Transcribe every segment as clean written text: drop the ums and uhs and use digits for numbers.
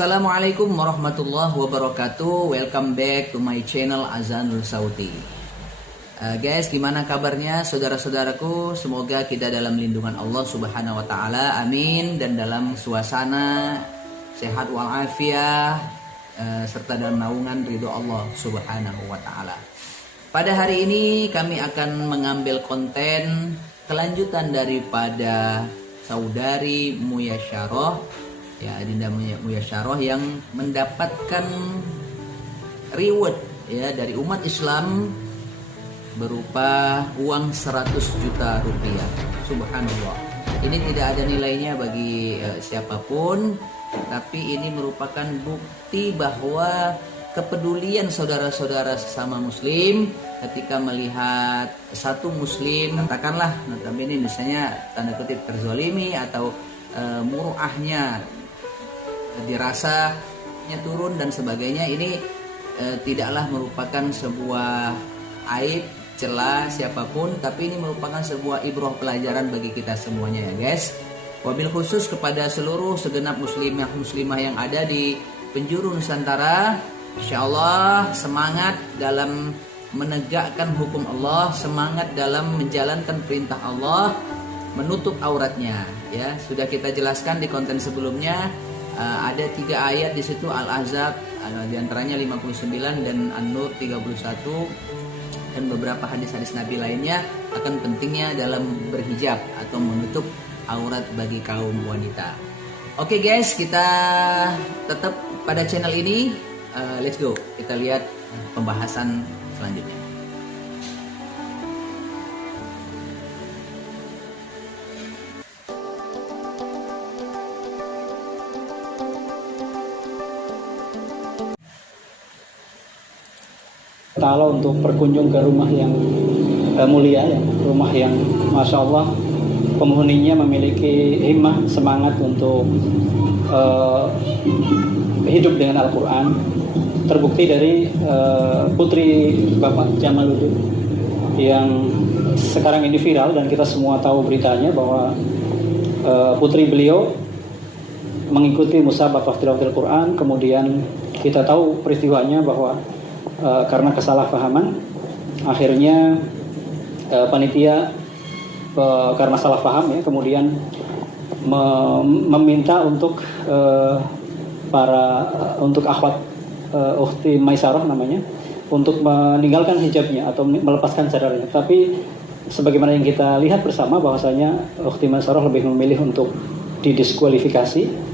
Assalamualaikum warahmatullahi wabarakatuh. Welcome back to my channel Azanul Sauti. Guys, gimana kabarnya saudara-saudaraku? Semoga kita dalam lindungan Allah Subhanahu wa taala. Amin. Dan dalam suasana sehat walafiat serta dalam naungan ridho Allah Subhanahu wa taala. Pada hari ini kami akan mengambil konten kelanjutan daripada saudari Muyasyarah, ya, Adinda Muyasyarah yang mendapatkan reward ya dari umat Islam berupa uang 100 juta rupiah. Subhanallah. Ini tidak ada nilainya bagi siapapun, tapi ini merupakan bukti bahwa kepedulian saudara-saudara sesama muslim ketika melihat satu muslim, katakanlah notabene misalnya tanda kutip terzolimi atau muruahnya dirasanya turun dan sebagainya, ini tidaklah merupakan sebuah aib, celah siapapun, tapi ini merupakan sebuah ibrah pelajaran bagi kita semuanya ya guys. Wabil khusus kepada seluruh segenap muslimah yang ada di penjuru Nusantara, insyaallah semangat dalam menegakkan hukum Allah, semangat dalam menjalankan perintah Allah, menutup auratnya ya. Sudah kita jelaskan di konten sebelumnya. Ada 3 ayat di situ, Al-Ahzab diantaranya 59 dan An-Nur 31 dan beberapa hadis-hadis Nabi lainnya akan pentingnya dalam berhijab atau menutup aurat bagi kaum wanita. Oke guys, kita tetap pada channel ini. Let's go, kita lihat pembahasan selanjutnya. Ta'ala untuk berkunjung ke rumah yang mulia ya, rumah yang Masya Allah penghuninya memiliki himmah, semangat untuk hidup dengan Al-Quran. Terbukti dari putri Bapak Jamaluddin yang sekarang ini viral dan kita semua tahu beritanya bahwa putri beliau mengikuti musabaqah tilawatil Quran. Kemudian kita tahu peristiwanya bahwa karena kesalahpahaman akhirnya panitia karena salah paham ya, kemudian meminta untuk untuk akhwat Ukhti Maisarah namanya, untuk meninggalkan hijabnya atau melepaskan cadarnya. Tapi sebagaimana yang kita lihat bersama bahwasanya Ukhti Maisarah lebih memilih untuk didiskualifikasi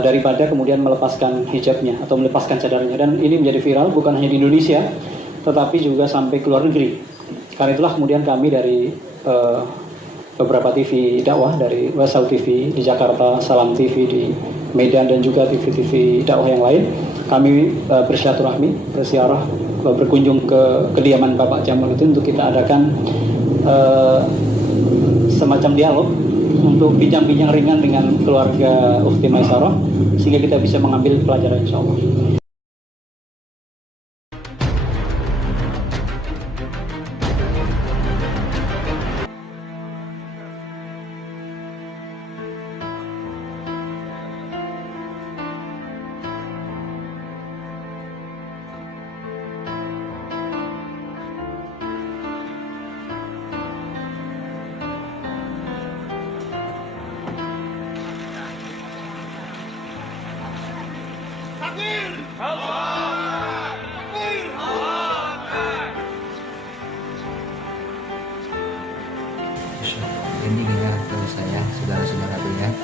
daripada kemudian melepaskan hijabnya atau melepaskan cadarnya. Dan ini menjadi viral bukan hanya di Indonesia tetapi juga sampai ke luar negeri. Karena itulah kemudian kami dari beberapa TV dakwah, dari Wasau TV di Jakarta, Salam TV di Medan, dan juga TV-TV dakwah yang lain, kami bersilaturahmi, berziarah, berkunjung ke kediaman Bapak Jamaluddin untuk kita adakan semacam dialog untuk bincang-bincang ringan dengan keluarga Ukhti Maisarah sehingga kita bisa mengambil pelajaran insyaallah. Ini dia tulis saya, saudara-saudara lihat.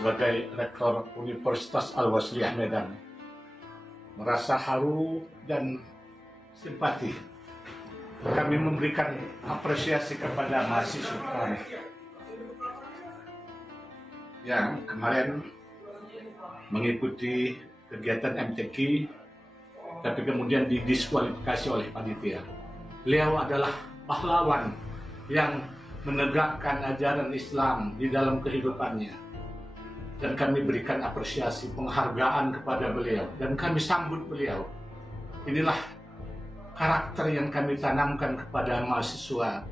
Sebagai rektor Universitas Al-Wasliyah Medan, merasa haru dan simpati. Kami memberikan apresiasi kepada mahasiswa kami yang kemarin mengikuti kegiatan MTQ tapi kemudian didiskualifikasi oleh panitia. Beliau adalah pahlawan yang menegakkan ajaran Islam di dalam kehidupannya. Dan kami berikan apresiasi, penghargaan kepada beliau. Dan kami sambut beliau. Inilah karakter yang kami tanamkan kepada mahasiswa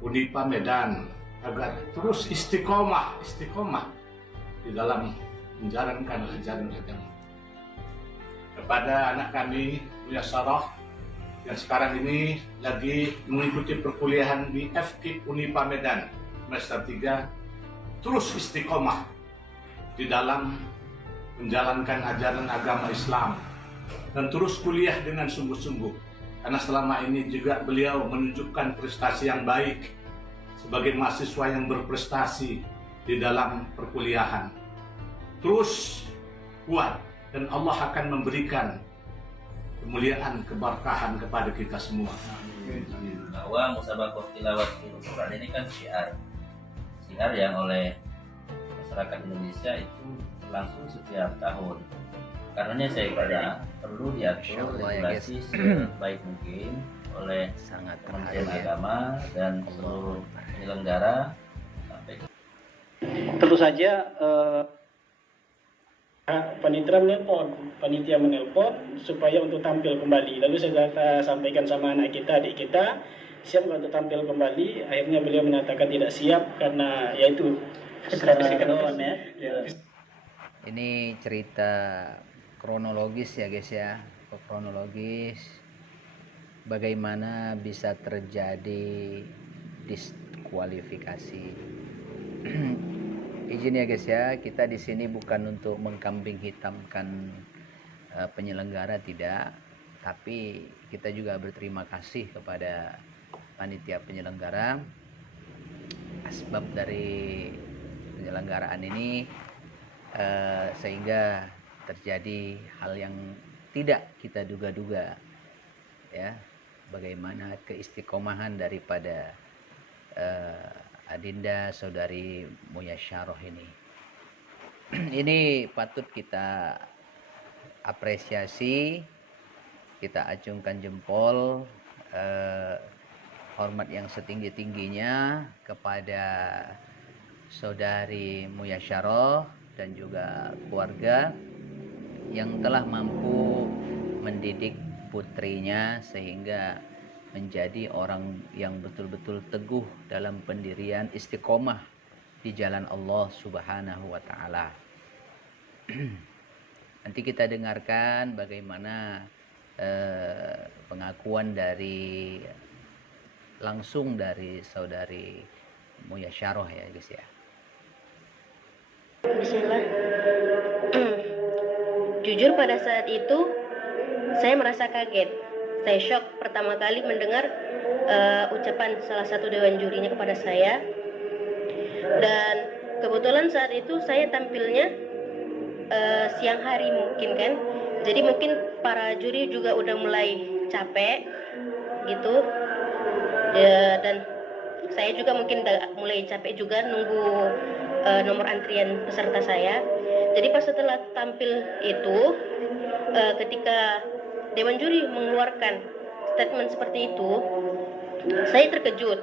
Unipa Medan agar terus istiqomah di dalam menjalankan ajaran agama. Kepada anak kami Muyassarah yang sekarang ini lagi mengikuti perkuliahan di FKIP Unipa Medan semester 3, terus istiqomah di dalam menjalankan ajaran agama Islam dan terus kuliah dengan sungguh-sungguh, karena selama ini juga beliau menunjukkan prestasi yang baik sebagai mahasiswa yang berprestasi di dalam perkuliahan. Terus kuat dan Allah akan memberikan kemuliaan, keberkahan kepada kita semua. Bahwa musabaqah tilawatil Quran ini kan syiar yang oleh masyarakat Indonesia itu berlangsung setiap tahun. Karenanya saya kira perlu diatur regulasi sebaik mungkin oleh Kementerian Agama dan seluruh penyelenggara. Tentu saja panitia menelpon supaya untuk tampil kembali. Lalu saya sampaikan sama anak kita, adik kita, siap nggak untuk tampil kembali. Akhirnya beliau menyatakan tidak siap karena yaitu Ini cerita kronologis ya guys ya, kronologis bagaimana bisa terjadi diskualifikasi. Izin ya guys ya, kita di sini bukan untuk mengkambing hitamkan penyelenggara, tidak, tapi kita juga berterima kasih kepada panitia penyelenggara. Asbab dari penyelenggaraan ini sehingga terjadi hal yang tidak kita duga-duga, ya, bagaimana keistiqomahan daripada Adinda saudari Muyassarah ini. Ini patut kita apresiasi, kita acungkan jempol, hormat yang setinggi-tingginya kepada saudari Muyassarah dan juga keluarga yang telah mampu mendidik putrinya sehingga menjadi orang yang betul-betul teguh dalam pendirian istiqomah di jalan Allah Subhanahu wa taala. Nanti kita dengarkan bagaimana pengakuan langsung dari saudari Muyassarah ya guys ya. Bismillah. Jujur pada saat itu saya merasa kaget. Saya shock pertama kali mendengar ucapan salah satu dewan jurinya kepada saya. Dan kebetulan saat itu saya tampilnya siang hari mungkin kan. Jadi mungkin para juri juga udah mulai capek gitu. Dan saya juga mungkin mulai capek juga nunggu nomor antrian peserta saya. Jadi pas setelah tampil itu ketika Dewan Juri mengeluarkan statement seperti itu, saya terkejut.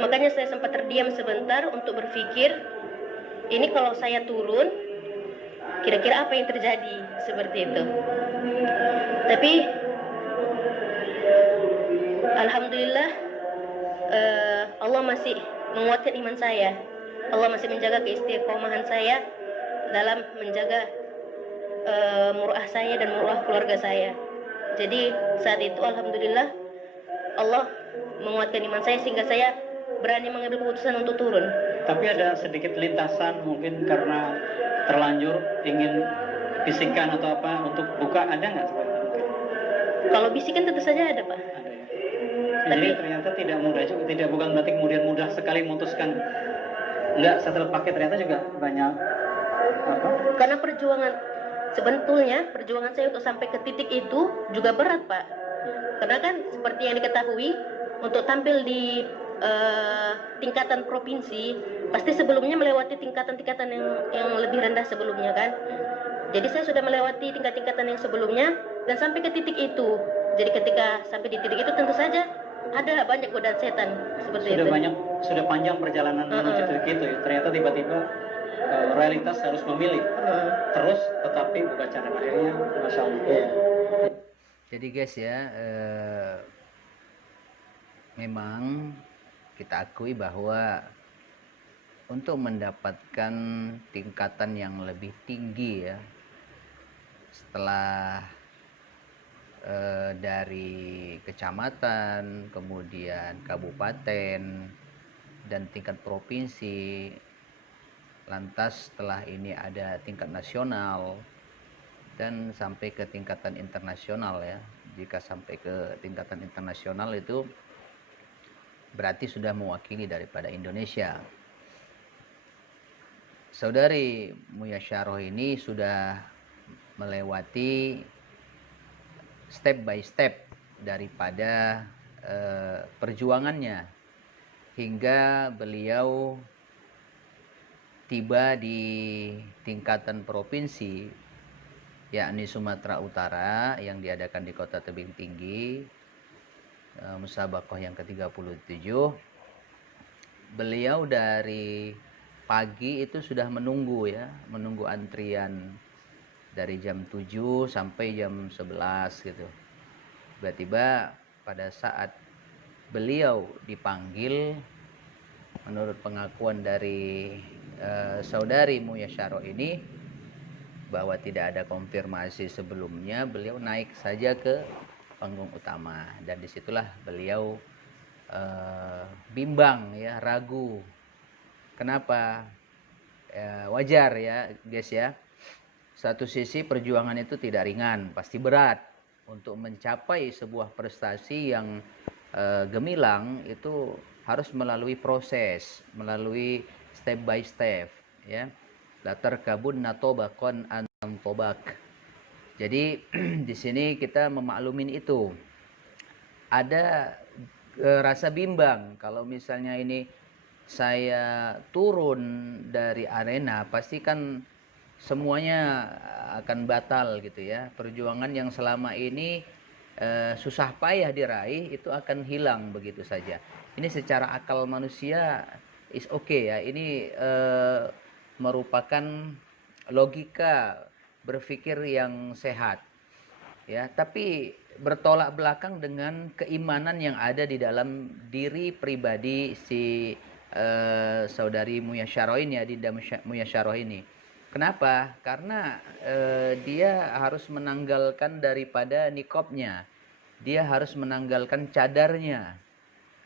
Makanya saya sempat terdiam sebentar untuk berpikir, ini kalau saya turun, kira-kira apa yang terjadi seperti itu. Tapi alhamdulillah Allah masih menguatkan iman saya. Allah masih menjaga keistiqomahan saya dalam menjaga muruah saya dan muruah keluarga saya. Jadi saat itu alhamdulillah Allah menguatkan iman saya sehingga saya berani mengambil keputusan untuk turun. Tapi ada sedikit lintasan mungkin karena terlanjur ingin bisikan atau apa untuk buka, ada nggak seperti itu? Kalau bisikan tentu saja ada Pak. Ada ya. Tapi ternyata tidak mudah juga, bukan berarti kemudian mudah sekali memutuskan. Enggak, setelah pakai ternyata juga banyak apa? Karena sebetulnya perjuangan saya untuk sampai ke titik itu juga berat Pak. Karena kan seperti yang diketahui untuk tampil di tingkatan provinsi pasti sebelumnya melewati tingkatan-tingkatan yang lebih rendah sebelumnya kan. Jadi saya sudah melewati tingkatan yang sebelumnya dan sampai ke titik itu. Jadi ketika sampai di titik itu tentu saja ada banyak godaan setan seperti itu. Sudah panjang perjalanan menuju titik itu. Ternyata tiba-tiba realitas harus memilih. Terus tetapi bukan cara akhirnya, masya Allah. Jadi guys ya, memang kita akui bahwa untuk mendapatkan tingkatan yang lebih tinggi ya, setelah dari kecamatan, kemudian kabupaten, dan tingkat provinsi, lantas setelah ini ada tingkat nasional, dan sampai ke tingkatan internasional ya. Jika sampai ke tingkatan internasional itu berarti sudah mewakili daripada Indonesia. Saudari Muyasyaroh ini sudah melewati step by step daripada perjuangannya hingga beliau tiba di tingkatan provinsi, yakni Sumatera Utara yang diadakan di Kota Tebing Tinggi, musabaqah yang ke-37. Beliau dari pagi itu sudah menunggu antrian dari jam 7 sampai jam 11 gitu. Tiba-tiba pada saat beliau dipanggil, menurut pengakuan dari saudari Muyasyaroh ini, bahwa tidak ada konfirmasi sebelumnya, beliau naik saja ke panggung utama, dan disitulah beliau bimbang ya, ragu. Kenapa? Wajar ya guys ya. Satu sisi perjuangan itu tidak ringan, pasti berat. Untuk mencapai sebuah prestasi yang gemilang itu harus melalui proses, melalui step by step ya. Latar kabun natobakon antobak. Jadi di sini kita memaklumin itu. Ada rasa bimbang kalau misalnya ini saya turun dari arena, pasti kan semuanya akan batal gitu ya. Perjuangan yang selama ini susah payah diraih itu akan hilang begitu saja. Ini secara akal manusia is okay ya. Ini merupakan logika berpikir yang sehat ya, tapi bertolak belakang dengan keimanan yang ada di dalam diri pribadi si saudari Muyasyaroh ini ya, Dinda Muyasyaroh ini. Kenapa? Karena dia harus menanggalkan daripada nikobnya, dia harus menanggalkan cadarnya.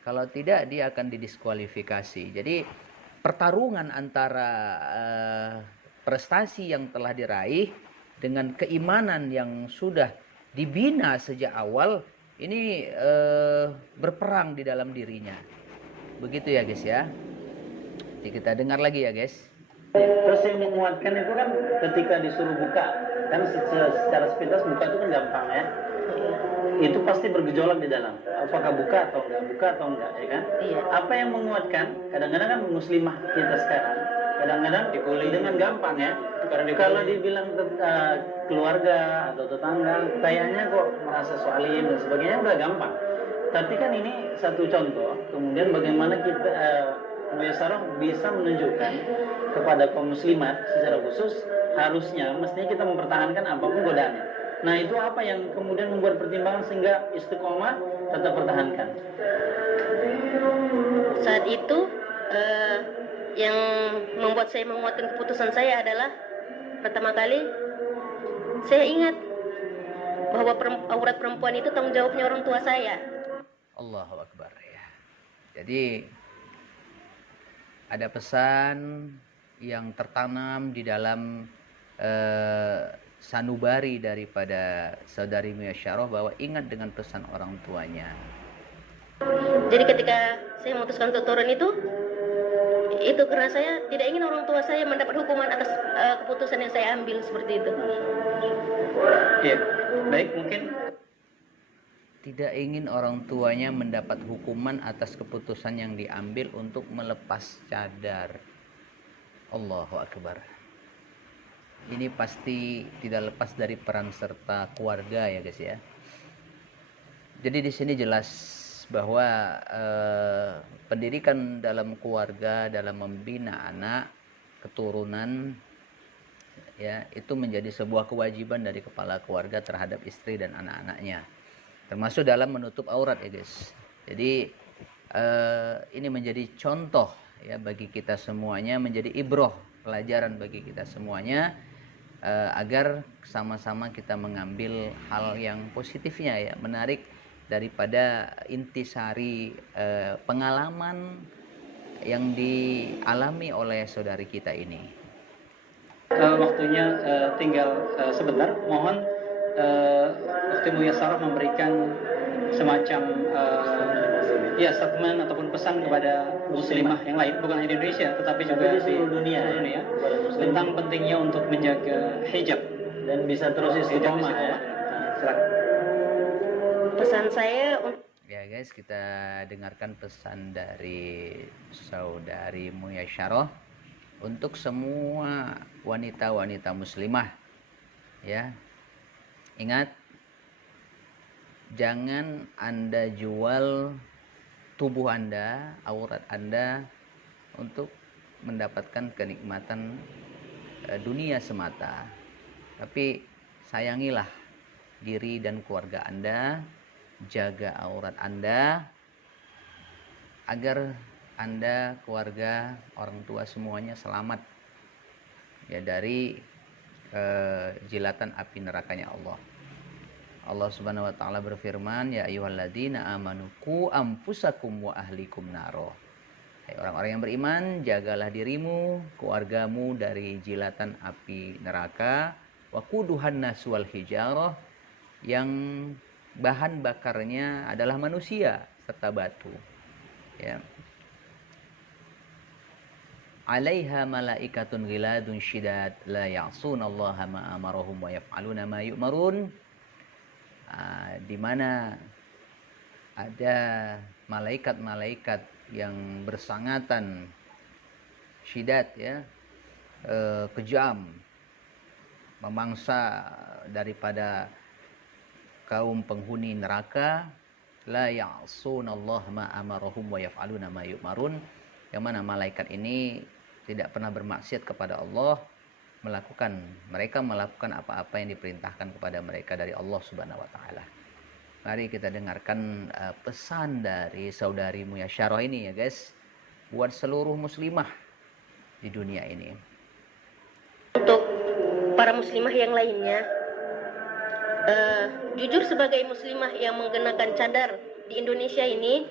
Kalau tidak dia akan didiskualifikasi. Jadi pertarungan antara prestasi yang telah diraih dengan keimanan yang sudah dibina sejak awal ini berperang di dalam dirinya. Begitu ya guys ya. Jadi kita dengar lagi ya guys. Terus yang menguatkan itu kan ketika disuruh buka, kan secara sepintas buka itu kan gampang ya. Itu pasti bergejolak di dalam. Apakah buka atau enggak, ya kan? Iya. Apa yang menguatkan? Kadang-kadang kan muslimah kita sekarang, kadang-kadang dibully dengan gampang ya. Kalau dibilang keluarga atau tetangga, kayaknya kok merasa soalim dan sebagainya udah gampang. Tapi kan ini satu contoh. Kemudian bagaimana kita Muyasyaroh bisa menunjukkan kepada kaum muslimat secara khusus, harusnya mestinya kita mempertahankan apapun godaannya. Nah itu apa yang kemudian membuat pertimbangan sehingga istiqomah tetap pertahankan? Saat itu yang membuat saya menguatkan keputusan saya adalah pertama kali saya ingat bahwa aurat perempuan itu tanggung jawabnya orang tua saya. Allahu Akbar ya. Jadi ada pesan yang tertanam di dalam sanubari daripada saudari Muyasyaroh bahwa ingat dengan pesan orang tuanya. Jadi ketika saya memutuskan untuk turun itu karena saya tidak ingin orang tua saya mendapat hukuman atas keputusan yang saya ambil seperti itu. Iya, baik, mungkin Tidak ingin orang tuanya mendapat hukuman atas keputusan yang diambil untuk melepas cadar. Allahu Akbar. Ini pasti tidak lepas dari peran serta keluarga ya guys ya. Jadi di sini jelas bahwa pendidikan dalam keluarga, dalam membina anak, keturunan ya, itu menjadi sebuah kewajiban dari kepala keluarga terhadap istri dan anak-anaknya. termasuk dalam menutup aurat ya guys. Jadi ini menjadi contoh ya bagi kita semuanya, menjadi ibroh, pelajaran bagi kita semuanya, agar sama-sama kita mengambil hal yang positifnya ya, menarik daripada intisari pengalaman yang dialami oleh saudari kita ini. Waktunya tinggal sebentar. Mohon Ukhti Muyassarah memberikan semacam statement ataupun pesan kepada muslimah yang lain, bukan hanya di Indonesia tetapi juga di seluruh dunia tentang pentingnya untuk menjaga hijab dan bisa terus istiqomah ya. Silakan. Pesan saya Ya guys, kita dengarkan pesan dari saudari Muyassarah untuk semua wanita-wanita muslimah ya. Ingat, jangan Anda jual tubuh Anda, aurat Anda untuk mendapatkan kenikmatan dunia semata. Tapi sayangilah diri dan keluarga Anda, jaga aurat Anda agar Anda, keluarga, orang tua semuanya selamat ya dari jilatan api nerakanya Allah. Allah Subhanahu wa taala berfirman, ya ayyuhalladzina amanu qu anfusakum wa ahlikum naro. Hai orang-orang yang beriman, jagalah dirimu, keluargamu dari jilatan api neraka. Wa quduhan nas wal hijarah, yang bahan bakarnya adalah manusia serta batu. Ya. Alaiha malaikatun ghiladun syidad la ya'sunallaha ma amarahum wa yaf'aluna ma yu'marun. Di mana ada malaikat-malaikat yang bersangatan, syidad ya, kejam, memangsa daripada kaum penghuni neraka. La ya'sunallaha ma amarahum wa yaf'aluna ma yu'marun, yang mana malaikat ini tidak pernah bermaksiat kepada Allah, mereka melakukan apa-apa yang diperintahkan kepada mereka dari Allah Subhanahu wa taala. Mari kita dengarkan pesan dari saudari Muyassarah ini ya guys, buat seluruh muslimah di dunia ini. untuk para muslimah yang lainnya, jujur sebagai muslimah yang menggunakan cadar di Indonesia ini,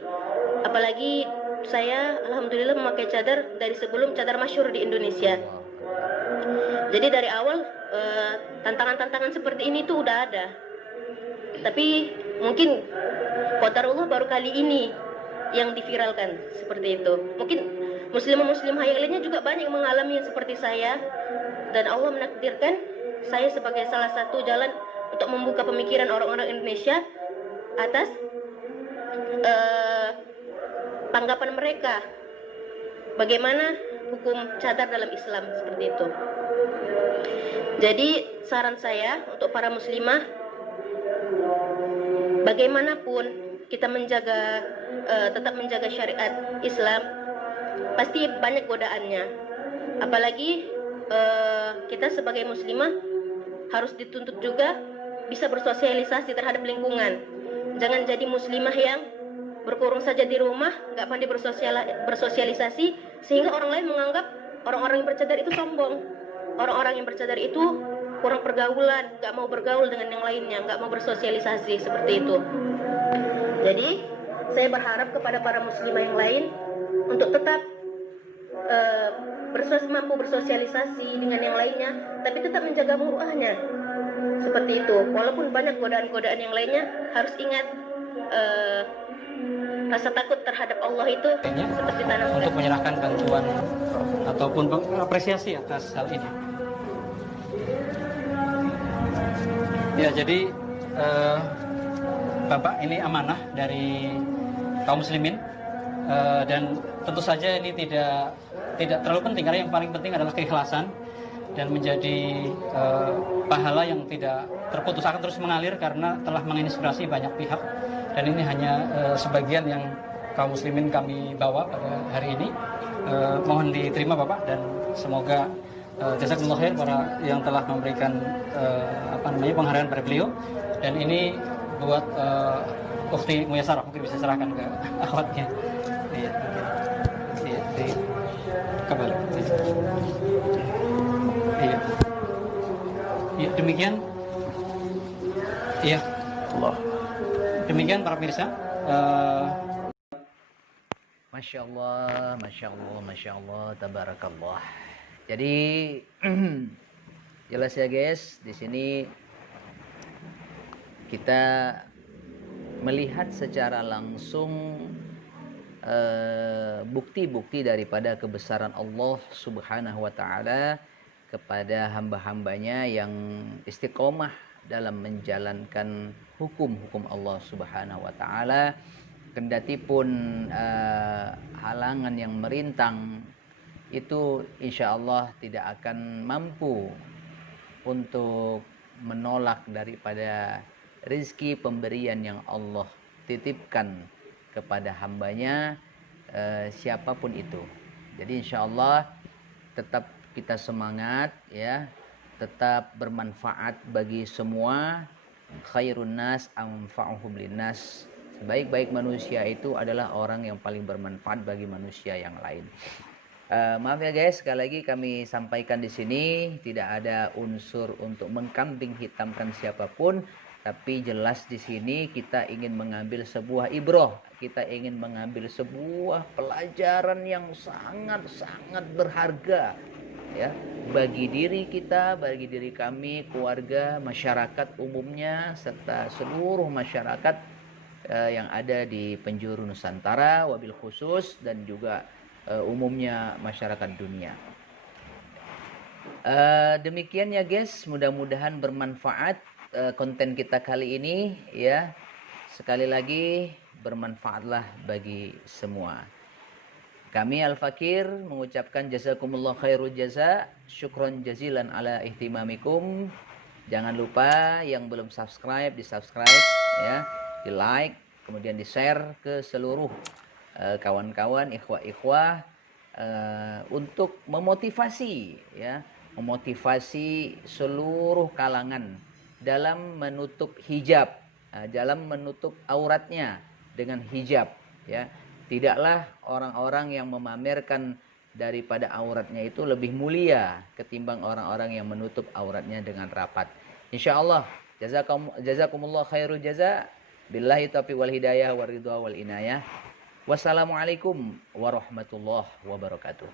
apalagi saya alhamdulillah memakai cadar dari sebelum cadar masyhur di Indonesia. Jadi dari awal tantangan-tantangan seperti ini tuh udah ada. Tapi mungkin qadarullah baru kali ini yang diviralkan seperti itu. Mungkin muslimah-muslimah yang lainnya juga banyak yang mengalami seperti saya, dan Allah menakdirkan saya sebagai salah satu jalan untuk membuka pemikiran orang-orang Indonesia atas tanggapan mereka bagaimana hukum cadar dalam Islam seperti itu. Jadi saran saya untuk para muslimah, bagaimanapun kita tetap menjaga syariat Islam, pasti banyak godaannya. Apalagi kita sebagai muslimah harus dituntut juga bisa bersosialisasi terhadap lingkungan. Jangan jadi muslimah yang berkurung saja di rumah, nggak pandai bersosialisasi, sehingga orang lain menganggap orang-orang yang bercadar itu sombong. Orang-orang yang bercadar itu kurang pergaulan, nggak mau bergaul dengan yang lainnya, nggak mau bersosialisasi seperti itu. Jadi saya berharap kepada para muslimah yang lain untuk tetap mampu bersosialisasi dengan yang lainnya, tapi tetap menjaga muruahnya seperti itu. Walaupun banyak godaan-godaan yang lainnya, harus ingat rasa takut terhadap Allah itu tetap ditanamkan. Untuk menyerahkan bantuan ataupun apresiasi atas hal ini. Ya, jadi Bapak, ini amanah dari kaum muslimin, dan tentu saja ini tidak terlalu penting, karena yang paling penting adalah keikhlasan dan menjadi pahala yang tidak terputus, akan terus mengalir karena telah menginspirasi banyak pihak. Dan ini hanya sebagian yang kaum muslimin kami bawa pada hari ini. Mohon diterima Bapak, dan semoga jazakumullah khair para yang telah memberikan penghargaan pada beliau. Dan ini buat Ukhti Muyasarah, mungkin bisa serahkan ke akhwatnya. Iya, mungkin. Iya, kembali. Iya. Iya, demikian. Iya. Allah. Demikian para pemirsa. Masya Allah, Masya Allah, Masya Allah, Tabarakallah. Jadi jelas ya guys, di sini kita melihat secara langsung bukti-bukti daripada kebesaran Allah Subhanahu wa Ta'ala kepada hamba-hambanya yang istiqomah dalam menjalankan hukum-hukum Allah Subhanahu wa Ta'ala, kendati pun halangan yang merintang itu insya Allah tidak akan mampu untuk menolak daripada rezeki pemberian yang Allah titipkan kepada hambanya, siapapun itu. Jadi insya Allah tetap kita semangat ya, tetap bermanfaat bagi semua. Khairun nas anfa'uhum linnas. Sebaik-baik manusia itu adalah orang yang paling bermanfaat bagi manusia yang lain. Maaf ya guys, sekali lagi kami sampaikan di sini tidak ada unsur untuk mengkambing hitamkan siapapun, tapi jelas di sini kita ingin mengambil sebuah ibrah, kita ingin mengambil sebuah pelajaran yang sangat-sangat berharga ya bagi diri kita, bagi diri kami, keluarga, masyarakat umumnya serta seluruh masyarakat yang ada di penjuru Nusantara wabil khusus dan juga umumnya masyarakat dunia. Demikian ya guys, mudah-mudahan bermanfaat konten kita kali ini ya. Sekali lagi bermanfaatlah bagi semua. Kami Al-Fakir mengucapkan jazakumullah khairul jaza, syukron jazilan ala ihtimamikum. Jangan lupa yang belum subscribe, di-subscribe ya, di-like, kemudian di-share ke seluruh kawan-kawan, ikhwah-ikhwah untuk memotivasi ya, memotivasi seluruh kalangan dalam menutup hijab, dalam menutup auratnya dengan hijab ya. Tidaklah orang-orang yang memamerkan daripada auratnya itu lebih mulia ketimbang orang-orang yang menutup auratnya dengan rapat. Insyaallah jazakumullah khairul jaza. Billahi taufiq wal hidayah war ridha wal inayah. Wassalamualaikum warahmatullahi wabarakatuh.